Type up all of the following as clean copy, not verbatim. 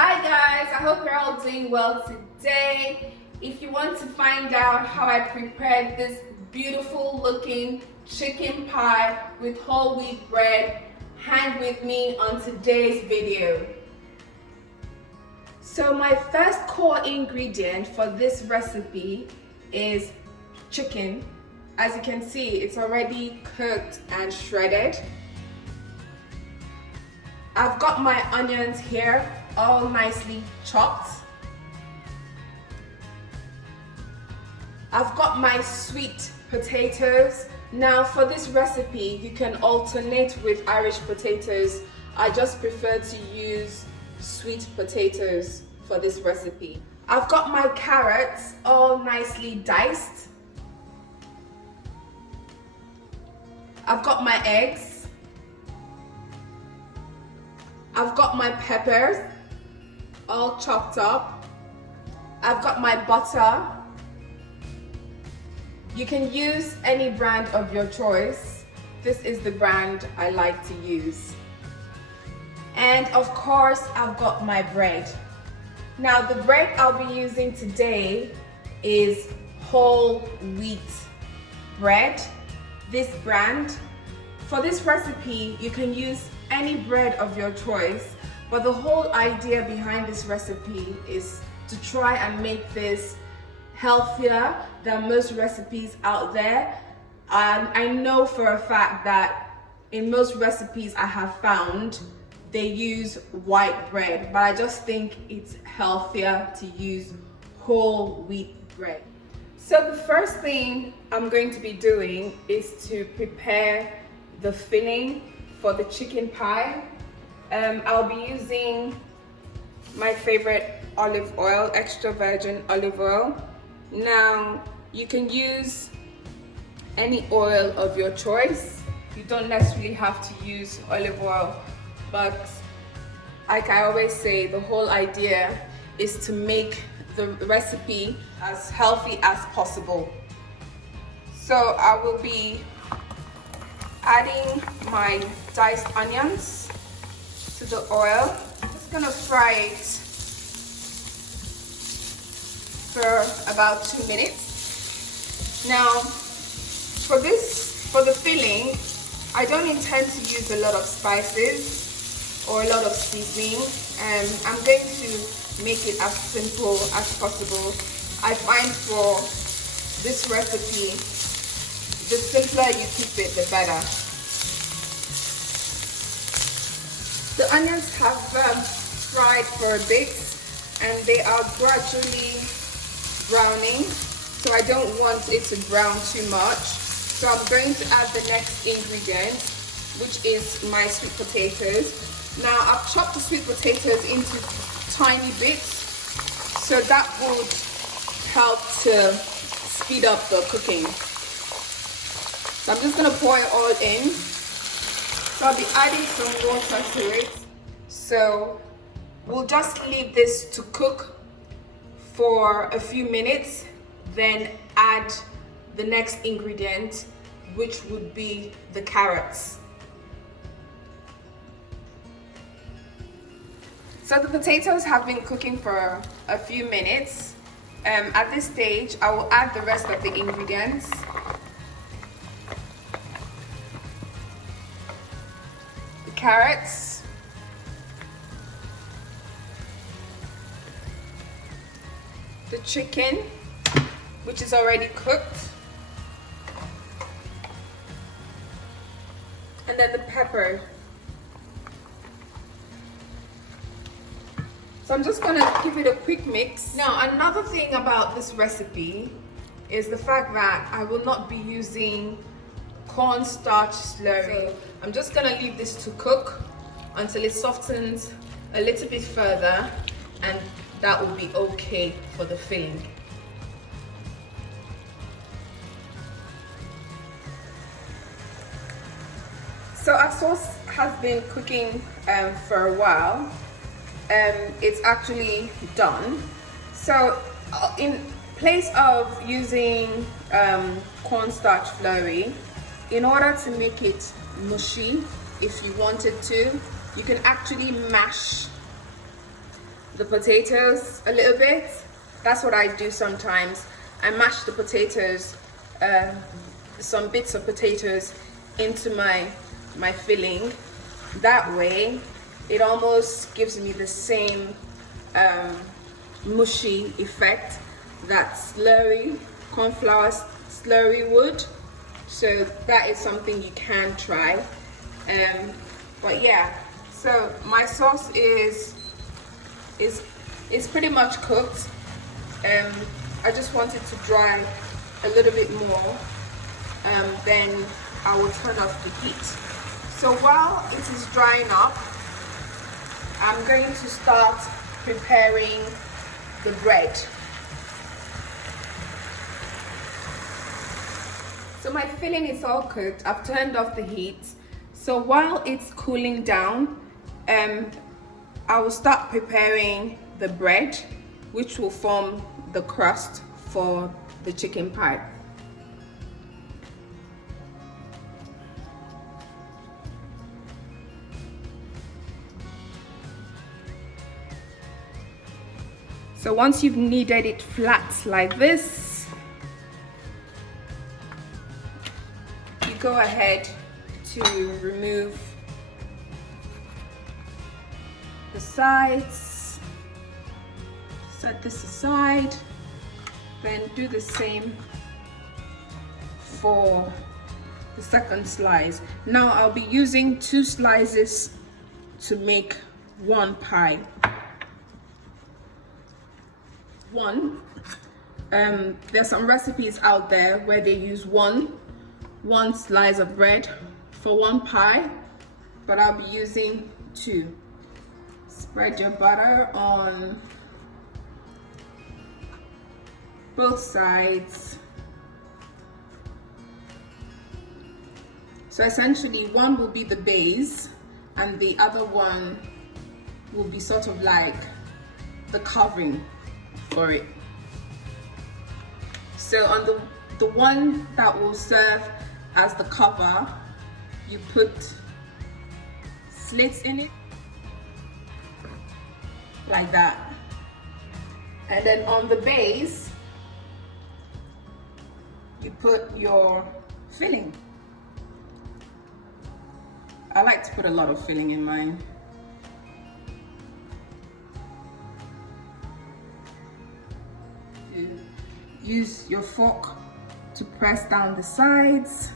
Hi guys, I hope you're all doing well today. If you want to find out how I prepared this beautiful looking chicken pie with whole wheat bread, hang with me on today's video. So my first core ingredient for this recipe is chicken. As you can see, it's already cooked and shredded. I've got my onions here, all nicely chopped. I've got my sweet potatoes. Now for this recipe, you can alternate with Irish potatoes. I just prefer to use sweet potatoes for this recipe. I've got my carrots all nicely diced. I've got my eggs. I've got my peppers all chopped up. I've got my butter. You can use any brand of your choice. This is the brand I like to use. And of course, I've got my bread. Now the bread I'll be using today is whole wheat bread, this brand. For this recipe, you can use any bread of your choice, but the whole idea behind this recipe is to try and make this healthier than most recipes out there. And I know for a fact that in most recipes I have found, they use white bread, but I just think it's healthier to use whole wheat bread. So the first thing I'm going to be doing is to prepare the filling for the chicken pie. I'll be using my favorite olive oil, extra virgin olive oil. Now, you can use any oil of your choice. You don't necessarily have to use olive oil, but like I always say, the whole idea is to make the recipe as healthy as possible. So I will be adding my diced onions to the oil. I'm just gonna fry it for about 2 minutes. Now, for the filling, I don't intend to use a lot of spices or a lot of seasoning, and I'm going to make it as simple as possible. I find for this recipe, the simpler you keep it, the better. The onions have fried for a bit and they are gradually browning, so I don't want it to brown too much. So I'm going to add the next ingredient, which is my sweet potatoes. Now I've chopped the sweet potatoes into tiny bits, so that would help to speed up the cooking. So I'm just gonna pour it all in. So I'll be adding some water to it. So we'll just leave this to cook for a few minutes, then add the next ingredient, which would be the carrots. So the potatoes have been cooking for a few minutes. At this stage, I will add the rest of the ingredients. Carrots, the chicken, which is already cooked, and then the pepper. So I'm just gonna give it a quick mix. Now, another thing about this recipe is the fact that I will not be using cornstarch slurry. So I'm just gonna leave this to cook until it softens a little bit further, and that will be okay for the filling. So our sauce has been cooking for a while. It's actually done. So in place of using cornstarch slurry, in order to make it mushy, if you wanted to, you can actually mash the potatoes a little bit. That's what I do sometimes. I mash the potatoes, some bits of potatoes into my filling. That way it almost gives me the same mushy effect that slurry, corn flour slurry would. So that is something you can try. But yeah, so my sauce is pretty much cooked. I just want it to dry a little bit more, then I will turn off the heat. So while it is drying up, I'm going to start preparing the bread. So my filling is all cooked. I've turned off the heat. So while it's cooling down, I will start preparing the bread, which will form the crust for the chicken pie. So once you've kneaded it flat like this, you go ahead to remove the sides, set this aside, then do the same for the second slice. Now I'll be using 2 slices to make 1 pie. There's some recipes out there where they use one slice of bread for 1 pie, but I'll be using 2. Spread your butter on both sides. So essentially one will be the base and the other one will be sort of like the covering for it. So on the one that will serve as the cover, you put slits in it like that, and then on the base you put your filling. I like to put a lot of filling in mine. Use your fork to press down the sides.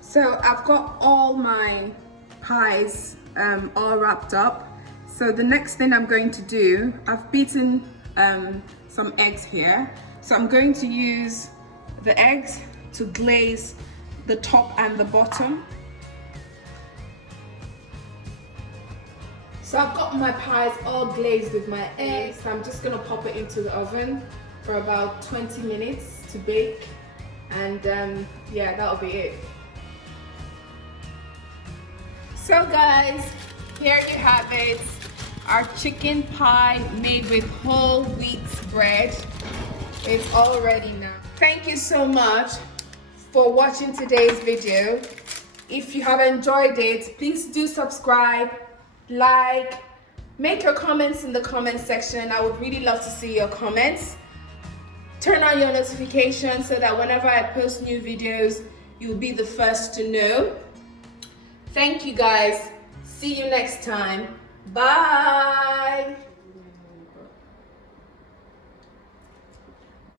So I've got all my pies all wrapped up. So the next thing I'm going to do, I've beaten some eggs here. So I'm going to use the eggs to glaze the top and the bottom. So I've got my pies all glazed with my eggs. So I'm just gonna pop it into the oven for about 20 minutes to bake. And yeah, that'll be it. So guys, here you have it. our chicken pie made with whole wheat bread. It's all ready now. Thank you so much for watching today's video. If you have enjoyed it, please do subscribe, like, make your comments in the comment section. I would really love to see your comments. Turn on your notifications so that whenever I post new videos, you'll be the first to know. Thank you guys. See you next time. Bye.